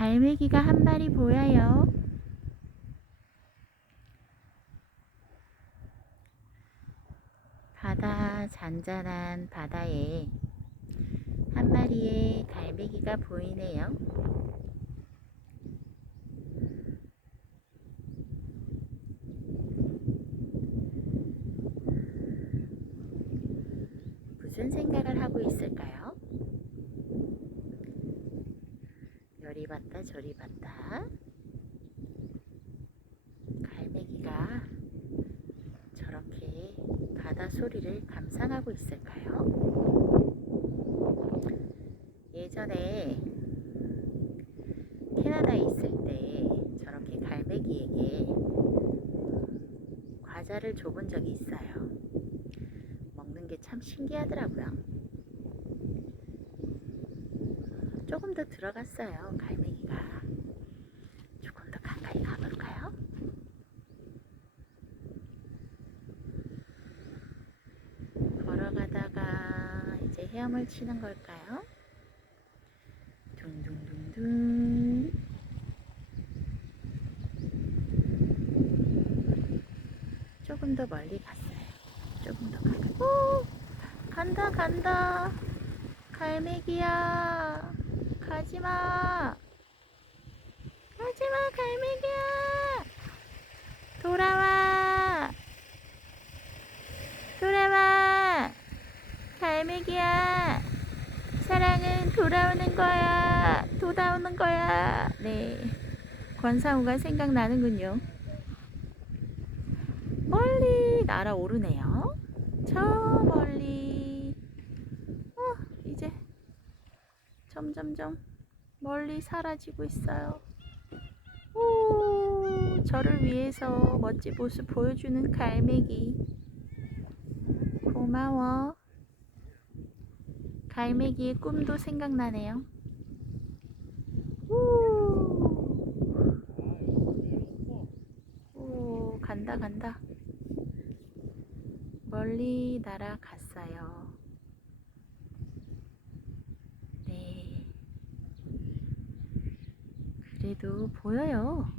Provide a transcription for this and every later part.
갈매기가 한 마리 보여요. 잔잔한 바다에 한 마리의 갈매기가 보이네요. 무슨 생각을 하고 있을까요? 요리 봤다 저리 봤다. 갈매기가 저렇게 바다 소리를 감상하고 있을까요? 예전에 캐나다에 있을 때 저렇게 갈매기에게 과자를 줘본 적이 있어요. 먹는 게 참 신기하더라고요. 조금 더 들어갔어요. 갈매기가. 조금 더 가까이 가볼까요? 걸어가다가 이제 헤엄을 치는 걸까요? 둥둥둥둥. 조금 더 멀리 갔어요. 조금 더 가까이. 오! 간다 간다. 갈매기야, 가지마. 가지마 갈매기야. 돌아와. 돌아와. 갈매기야. 사랑은 돌아오는 거야. 돌아오는 거야. 네, 권상우가 생각나는군요. 멀리 날아오르네요. 저 멀리. 이제 점점점 멀리 사라지고 있어요. 오, 저를 위해서 멋진 모습 보여주는 갈매기. 고마워. 갈매기의 꿈도 생각나네요. 오, 간다 간다. 멀리 날아갔어요. 네, 그래도 보여요.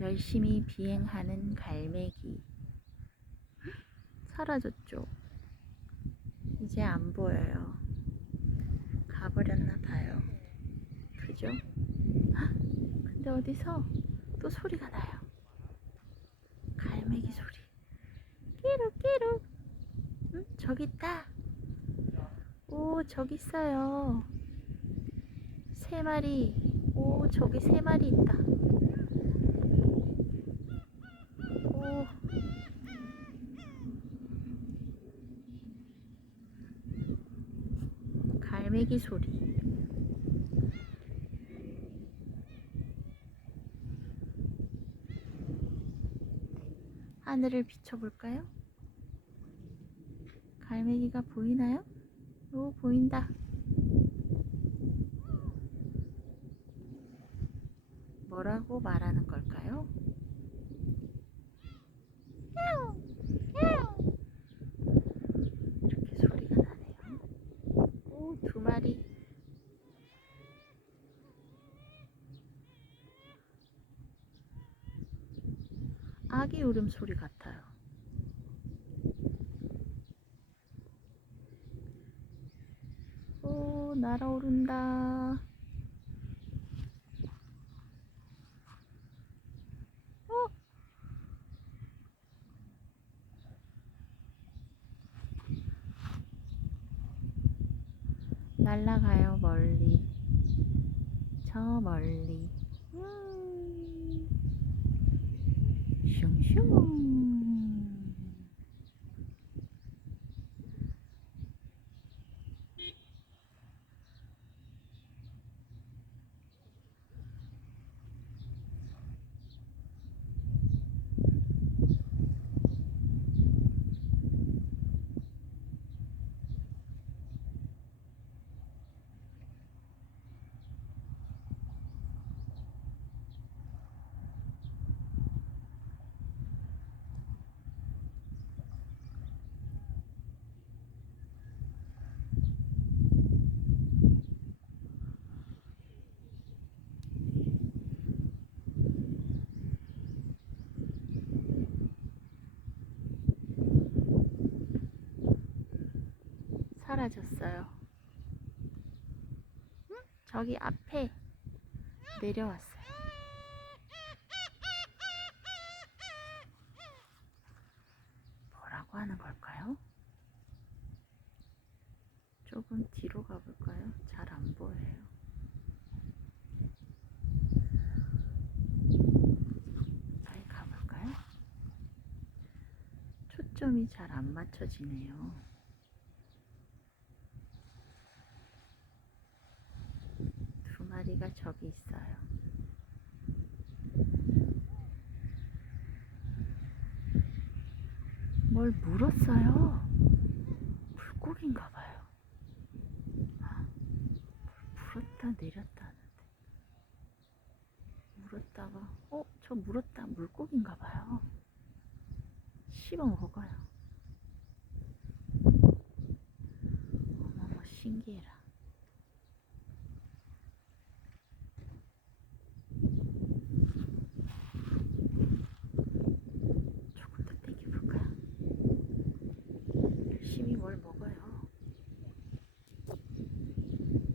열심히 비행하는 갈매기. 사라졌죠. 이제 안 보여요. 가버렸나 봐요. 그죠? 근데 어디서 또 소리가 나요. 갈매기 소리. 끼룩끼룩. 저기 있다. 오, 저기 있어요. 3마리. 오, 저기 3마리 있다. 오, 갈매기 소리. 하늘을 비춰볼까요? 갈매기가 보이나요? 오, 보인다. 뭐라고 말하는 걸까요? 이렇게 소리가 나네요. 오, 2마리. 아기 울음소리 같아요. 오, 날아오른다. 날아가요. 멀리. 저 멀리. 슝슝. 사라졌어요. 응? 저기 앞에 내려왔어요. 뭐라고 하는 걸까요? 조금 뒤로 가볼까요? 잘 안 보여요. 빨리 가볼까요? 초점이 잘 안 맞춰지네요. 두 마리가 저기 있어요. 뭘 물었어요. 물고기인가 봐요. 물었다 내렸다 하는데. 물었다가 저 물었다 물고기인가 봐요. 씹어 먹어요. 어머머 신기해라.